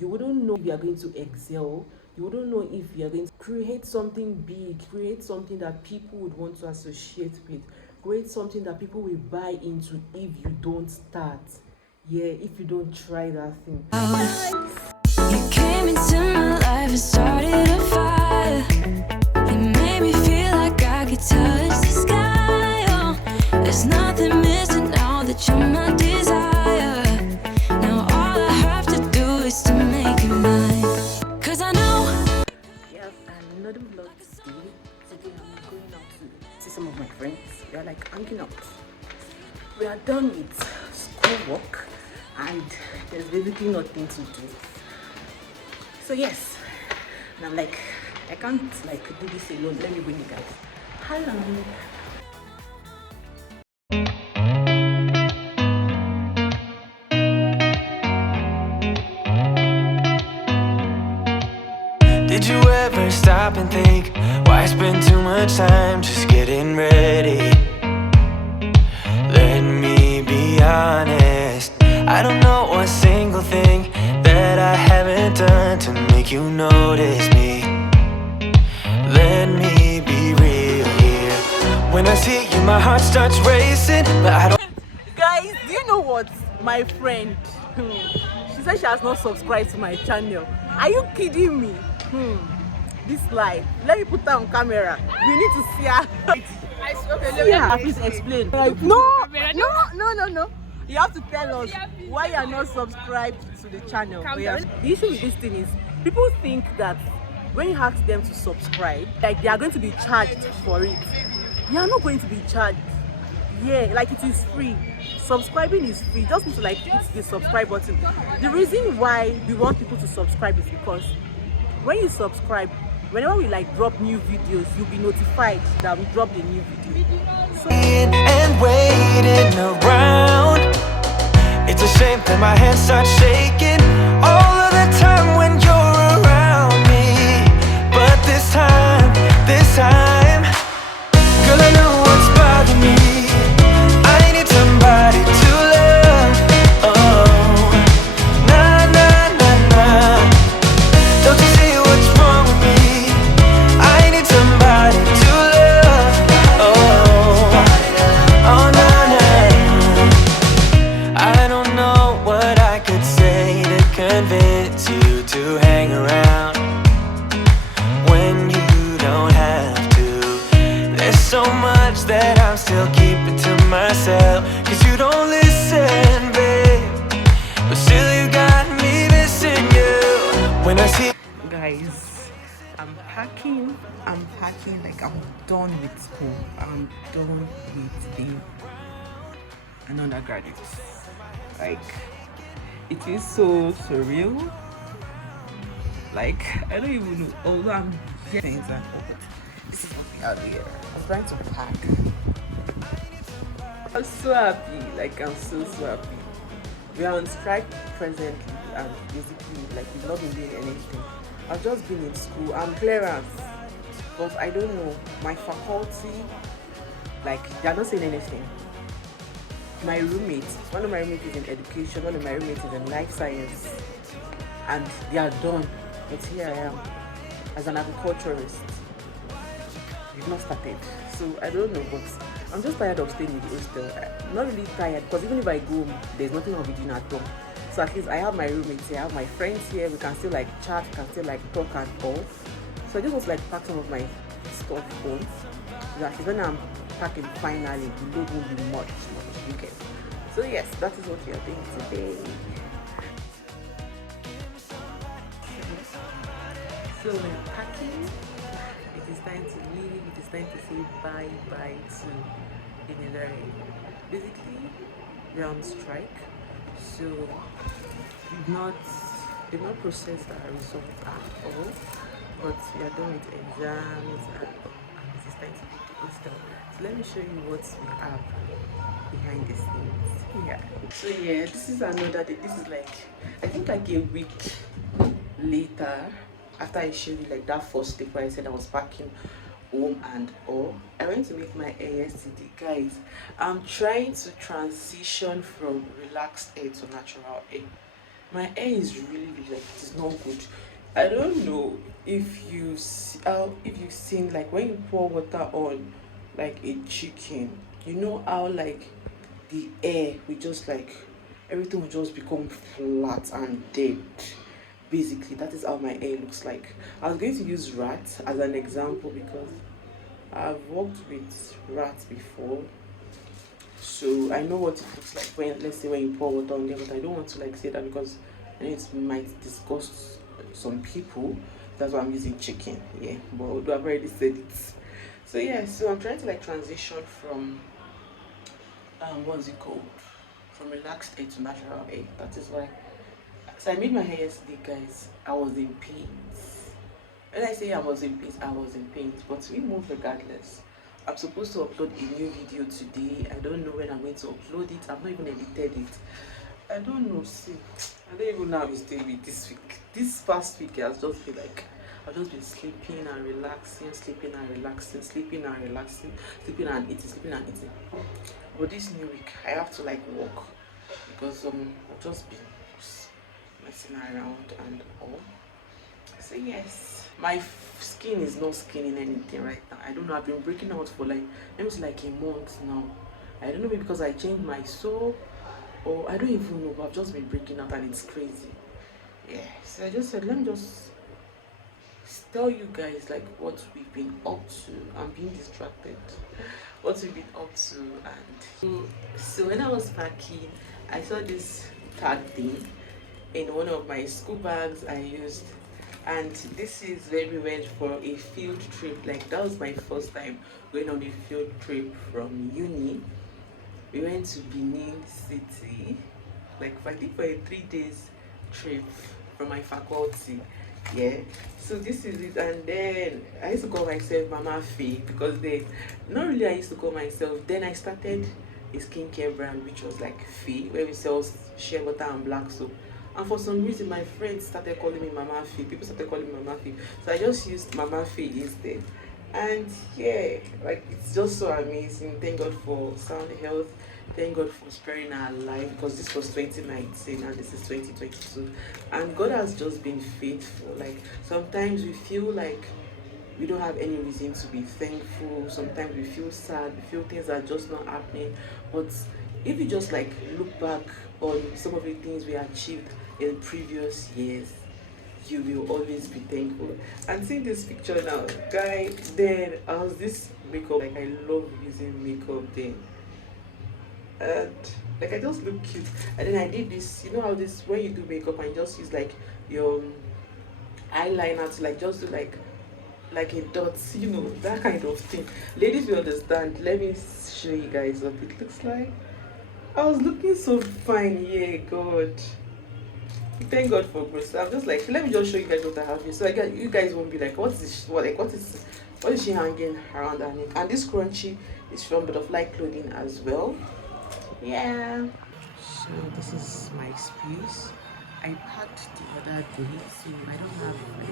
You wouldn't know if you are going to excel. You wouldn't know if you are going to create something big, create something that people would want to associate with, create something that people will buy into if you don't start. Yeah, if you don't try that thing. You came into my life and started a fire. You made me feel like I could touch the sky. Oh, there's nothing missing now that you're my desire. Now all I have to do is to make you mine. 'Cause I know. Yes, another vlog today. Today I'm going out to see some of my friends. We are like hanging out. We are done with schoolwork and there's basically nothing to do. So yes, and I'm like, I can't like do this alone. Let me bring you guys. Hello. Did you ever stop and think, why spend too much time just getting ready? Let me be honest, I don't know a single thing that I haven't done to make you notice me. Let me be real here. When I see you, my heart starts racing, but I don't. Guys, do you know what? My friend, she said she has not subscribed to my channel. Are you kidding me? This live. Let me put her on camera. We need to see her. Yeah, please explain. No. You have to tell us why you are not subscribed to the channel. The issue with this thing is people think that when you ask them to subscribe, like they are going to be charged for it. You are not going to be charged. Yeah, like it is free. Subscribing is free. You just need to like hit the subscribe button. The reason why we want people to subscribe is because when you subscribe, whenever we like drop new videos, you'll be notified that we dropped a new video. So And waiting around, it's a shame that my hands start shaking all of the time when you're around me. But this time, girl, I know what's bothering me. I need somebody to love. Oh, nah, nah, nah, nah. Don't you see what's wrong with me? I need somebody to love. Oh, oh, nah, nah. I don't know what I could say to convince you to hang around when you don't have to. There's so much that I'm still keeping to myself, 'cause you don't listen, babe. But still you got me missing you. When I see guys, I'm packing, like I'm done with school. I'm done with being an undergraduate. Like, it is so surreal. Like, I don't even know, although I'm getting things and all, but this is nothing out here. I'm trying to pack. I'm so happy, like I'm so happy. We are on strike presently and basically like we've not been doing anything. I've just been in school. I'm clearance, but I don't know, my faculty, like they're not saying anything. My roommates, one of my roommates is in education, one of my roommates is in life science, and they are done. But here I am as an agriculturist. We've not started, so I don't know, but I'm just tired of staying in the hostel. I'm not really tired because even if I go home, there's nothing I'll be doing at home. So at least I have my roommates here, I have my friends here, we can still like chat, we can still like talk and all. So I just want to like pack some of my stuff home. So at least when I'm packing finally, the load won't be much, okay. So yes, that is what we are doing today. So we're packing. It is time to leave. It is time to say bye to Inilere. Basically, we're on strike, so they've not processed our results at all. But we are done with exams and it is time to leave the hostel. So let me show you what we have behind the scenes here. So yeah, this is another day. This is like, I think like a week later after I showed you like that first day where I said I was packing home and all. I went to make my hair yesterday. Guys, I'm trying to transition from relaxed hair to natural hair. My hair is really like it's not good. I don't know if if you've seen like when you pour water on like a chicken, you know how like the air will just like everything will just become flat and dead. Basically, that is how my hair looks like. I was going to use rat as an example because I've worked with rats before, so I know what it looks like when, let's say, when you pour water on there. But I don't want to like say that because I know it might disgust some people. That's why I'm using chicken. Yeah, but although I've already said it. So yeah, so I'm trying to like transition from what's it called? From relaxed hair to natural hair. That is why. So I made my hair yesterday, guys. I was in pain. When I say I was in pain, I was in pain. But we move regardless. I'm supposed to upload a new video today. I don't know when I'm going to upload it. I've not even edited it. I don't know. See, I don't even know how it's doing with this week. This past week has just been like I've just been sleeping and relaxing, sleeping and relaxing, sleeping and relaxing, sleeping and eating, sleeping and eating. But this new week I have to like work because I've just been messing around and all. So yes, my skin is not skinning anything right now. I don't know. I've been breaking out for like maybe like a month now. I don't know, maybe because I changed my soap or I don't even know. But I've just been breaking out and it's crazy. Yeah. So I just said let me just tell you guys like what we've been up to. I'm being distracted. What we've been up to and so when I was packing, I saw this tag thing in one of my school bags I used, and this is when we went for a field trip. Like that was my first time going on a field trip from uni. We went to Benin City, like I think for a 3 days trip from my faculty. Yeah, so this is it. And then I used to call myself Mama Fee because they not really I used to call myself. Then I started a skincare brand which was like Fee, where we sell shea butter and black soap. And for some reason my friends started calling me Mama Fee. People started calling me Mama Fee. So I just used Mama Fee instead. And yeah, like it's just so amazing. Thank God for sound health. Thank God for sparing our life because this was 2019 and this is 2022. And God has just been faithful. Like sometimes we feel like we don't have any reason to be thankful. Sometimes we feel sad, we feel things are just not happening. But if you just like look back on some of the things we achieved in previous years, you will always be thankful. And seeing this picture now, guy, then I was this makeup, like I love using makeup then. And like I just look cute. And then I did this, you know how this when you do makeup and you just use like your eyeliner to like just do like a dot, you know, that kind of thing. Ladies will understand. Let me show you guys what it looks like. I was looking so fine, yeah, God. Thank God for growth. So I'm just like, let me just show you guys what I have here. So I get you guys won't be like, what is she hanging around her neck? And this scrunchie is from Butterfly Clothing as well. Yeah. So this is my space. I packed the other day, so I don't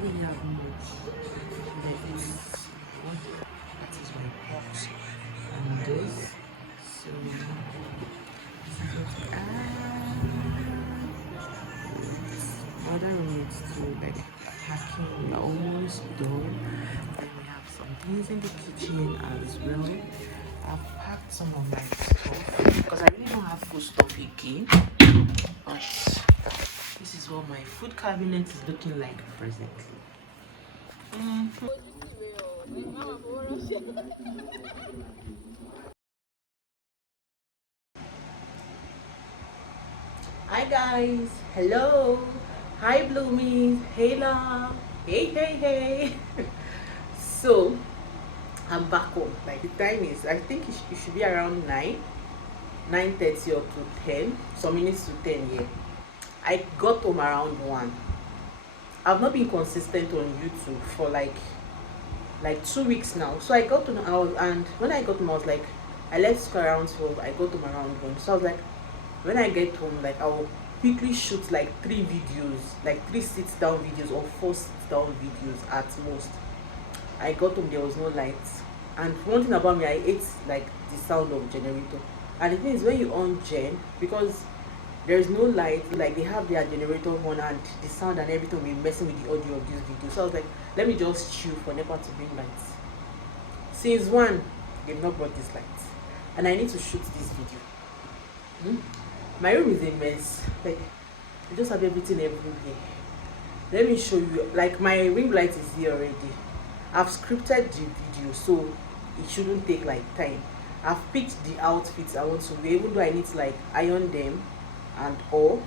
really have much left. That is my box and this. So this is what other roommates too, like packing, we're almost done. Then we have some things in the kitchen as well. I've packed some of my stuff because I really don't have food stuff again. But this is what my food cabinet is looking like presently. Hi guys, hello, hi Bloomies, hey la, hey. So I'm back home. Like the time is, I think it should be around 9:30 or to 10, some minutes to 10. Yeah, I got home around 1. I've not been consistent on YouTube for like 2 weeks now. So I got to and when I got home I was like, I left school around 12. I got home around 1. So I was like, when I get home, like I will quickly shoot like 3 videos, like 3 sit down videos or 4 sit down videos at most. I got home, there was no lights, and one thing about me, I hate like the sound of generator. And the thing is, when you on gen, because there's no light, like they have their generator on and the sound and everything will be messing with the audio of this video. So I was like, let me just chill for NEPA to bring lights. Since one, they've not brought this light, and I need to shoot this video. My room is a mess. Like, I just have everything everywhere. Let me show you. Like, my ring light is here already. I've scripted the video, so it shouldn't take like time. I've picked the outfits I want to wear, even though I need to like iron them and all.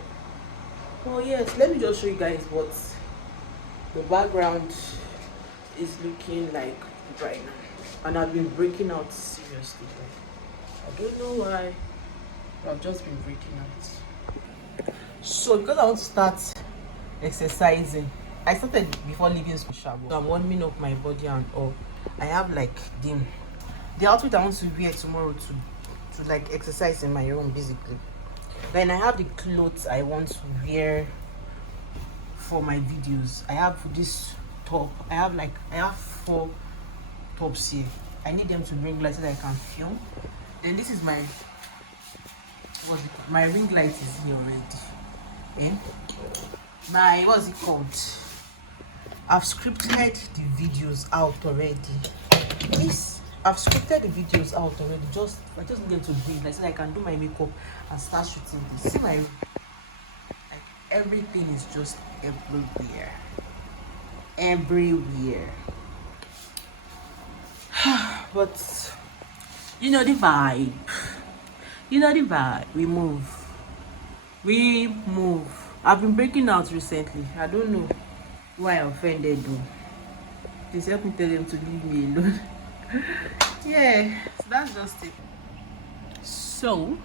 Oh yes, let me just show you guys what the background is looking like right now. And I've been breaking out seriously. Like, I don't know why, but I've just been breaking out. So because I want to start exercising, I started before leaving school. So I'm warming up my body and all. I have like the outfit I want to wear tomorrow to like exercise in my room basically. Then I have the clothes I want to wear for my videos. I have this top. I have 4 tops here. I need them to bring light so that I can film. Then this is my my ring light is here already. And what's it called? I've scripted the videos out already. I've scripted the videos out already. I just need them to breathe, like so I can do my makeup and start shooting this. See my, like, everything is just everywhere. But you know the vibe. We move. I've been breaking out recently. I don't know why I offended though. Just help me tell them to leave me alone. Yeah, so that's just it. So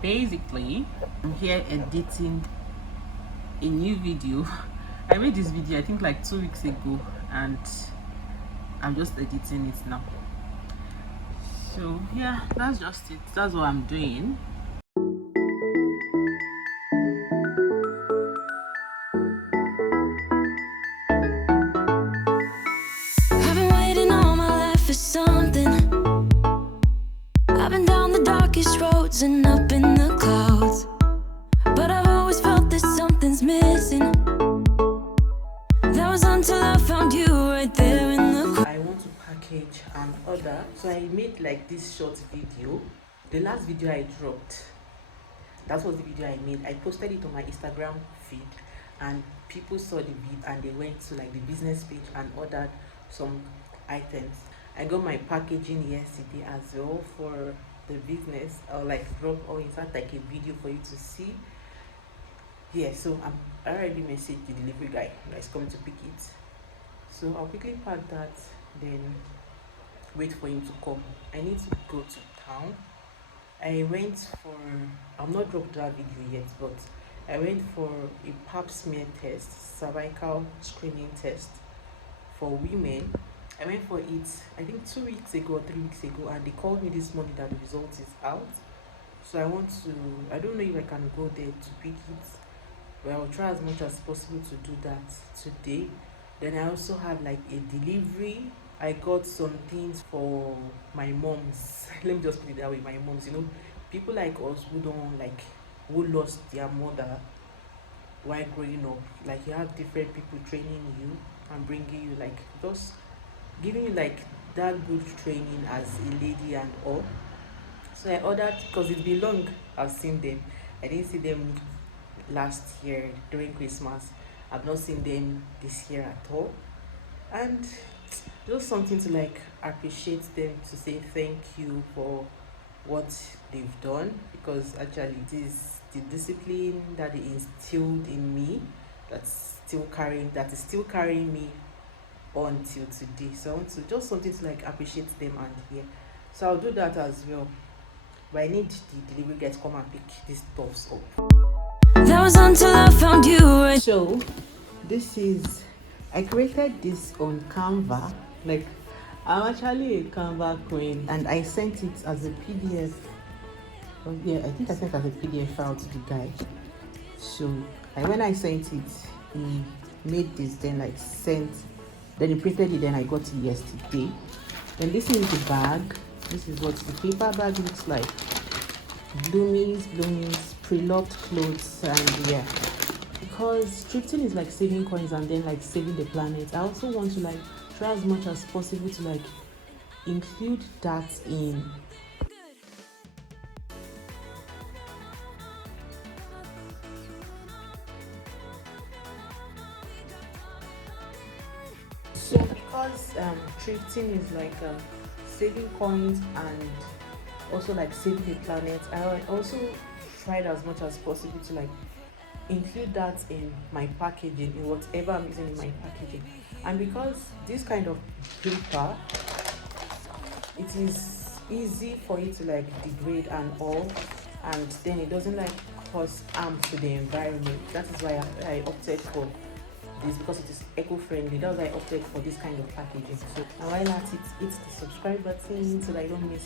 basically, I'm here editing a new video. I made this video I think like 2 weeks ago, and I'm just editing it now. So yeah, that's just it. That's what I'm doing. I've been waiting all my life for something. I've been down the darkest roads and up in the clouds, but I've always felt that something's missing. That was until I found you right there in the crowd. I want to package and order, so I made like this short video. The last video I dropped, that was the video I made. I posted it on my Instagram feed, and people saw the video and they went to like the business page and ordered some items. I got my packaging yesterday as well for the business. I'll like drop or insert like a video for you to see. Yeah, so I already messaged the delivery guy that's coming to pick it. So I'll quickly pack that, then wait for him to come. I need to go to town. I'm not dropped that video yet, but I went for a pap smear test, cervical screening test for women. I went for it I think 2 weeks ago or 3 weeks ago, and they called me this morning that the result is out. So I don't know if I can go there to pick it, but I'll try as much as possible to do that today. Then I also have like a delivery. I got some things for my moms. Let me just put it that way, my moms. You know, people like us who lost their mother while growing up. Like, you have different people training you and bringing you, like, just giving you like that good training as a lady and all. So I ordered, because it's been long I've seen them. I didn't see them last year during Christmas. I've not seen them this year at all, and just something to like appreciate them, to say thank you for what they've done, because actually it is the discipline that they instilled in me that's still carrying me on till today. So I want to just something to like appreciate them and here. So I'll do that as well, but I need the delivery guy to come and pick these stuffs up. That was until I found you right. So I created this on Canva. Like, I'm actually a Canva queen, and I sent it as a PDF. Oh yeah, I think I sent it as a PDF file to the guy. So when I sent it, he made this, then like then he printed it, then I got it yesterday. Then this is the bag. This is what the paper bag looks like. Bloomies pre-loved clothes, and yeah, because thrifting is like saving coins and then like saving the planet. I also want to like try as much as possible to like include that in. So because thrifting is like saving coins and also like saving the planet, I also tried as much as possible to like include that in my packaging, in whatever I'm using in my packaging. And because this kind of paper, it is easy for it to like degrade and all, and then it doesn't like cause harm to the environment. That is why I opted for this, because it is eco-friendly. That's why I opted for this kind of packaging. So now while at it, hit the subscribe button so that you don't miss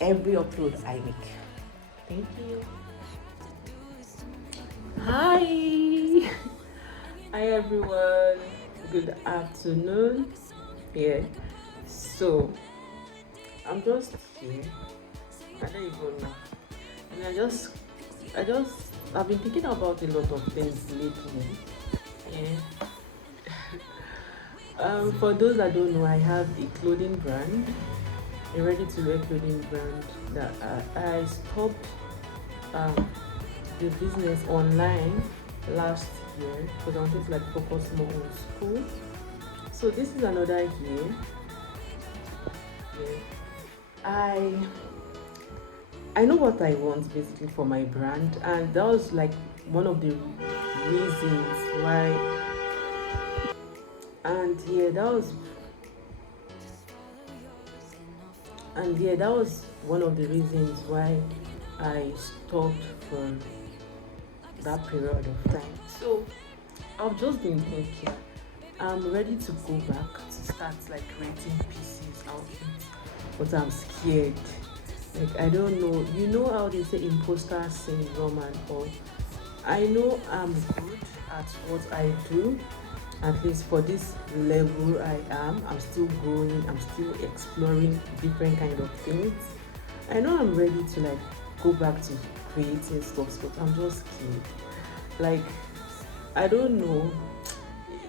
every upload I make. Thank you. Hi. Hi everyone. Good afternoon. Yeah. So I'm just here. I don't even know. And I've been thinking about a lot of things lately. Yeah. For those that don't know, I have a clothing brand, a ready-to-wear clothing brand that I stopped the business online last year because I wanted to like focus more on school. So this is another year. Yeah. I know what I want basically for my brand, and that was like one of the reasons why. And yeah, that was one of the reasons why I stopped for that period of time. So I've just been thinking, I'm ready to go back to start like creating pieces, outfits, but I'm scared. Like I don't know. You know how they say imposter syndrome and all. I know I'm good at what I do, at least for this level I am. I'm still growing, I'm still exploring different kind of things. I know I'm ready to like go back to creating stuff, but I'm just scared. Like I don't know.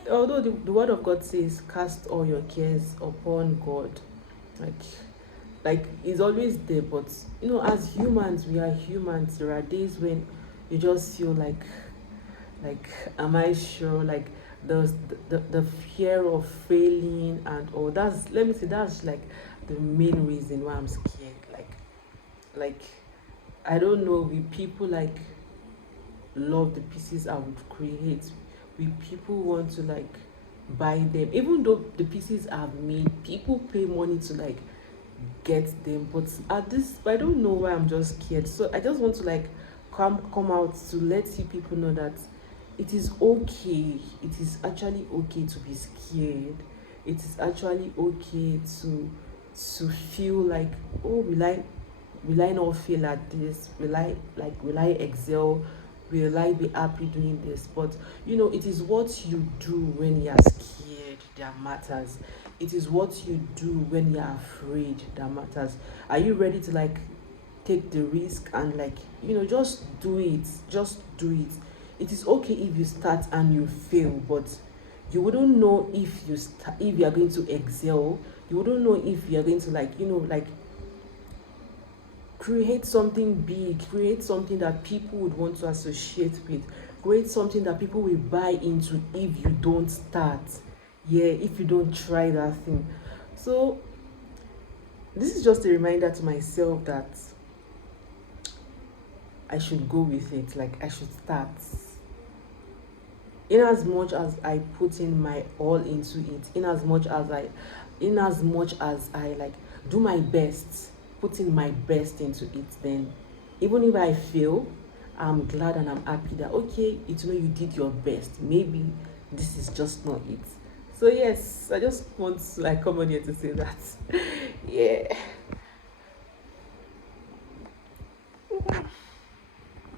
Although the word of God says cast all your cares upon God, like it's always there, but you know, as humans, we are humans. There are days when you just feel like am I sure, like the fear of failing and all. That's, let me say, that's like the main reason why I'm scared. Like I don't know, we people like love the pieces I would create. We people want to like buy them, even though the pieces I've made, people pay money to like get them. But at this, I don't know why I'm just scared. So I just want to like come out to let you people know that it is okay. It is actually okay to be scared. It is actually okay to feel like, oh, will I not fail at this? Will I excel? Will I be happy doing this? But you know, it is what you do when you're scared that matters. It is what you do when you're afraid that matters. Are you ready to like take the risk and like, you know, just do it? Just do it. It is okay if you start and you fail, but you wouldn't know if if you are going to excel. You wouldn't know if you are going to like, you know, like create something big, create something that people would want to associate with, create something that people will buy into if you don't start. Yeah, if you don't try that thing. So this is just a reminder to myself that I should go with it, like I should start. In as much as I put in my all into it, in as much as I like do my best, put in my best into it, then even if I fail, I'm glad and I'm happy that okay, it's, you know, you did your best. Maybe this is just not it. So yes, I just want to like come on here to say that. Yeah.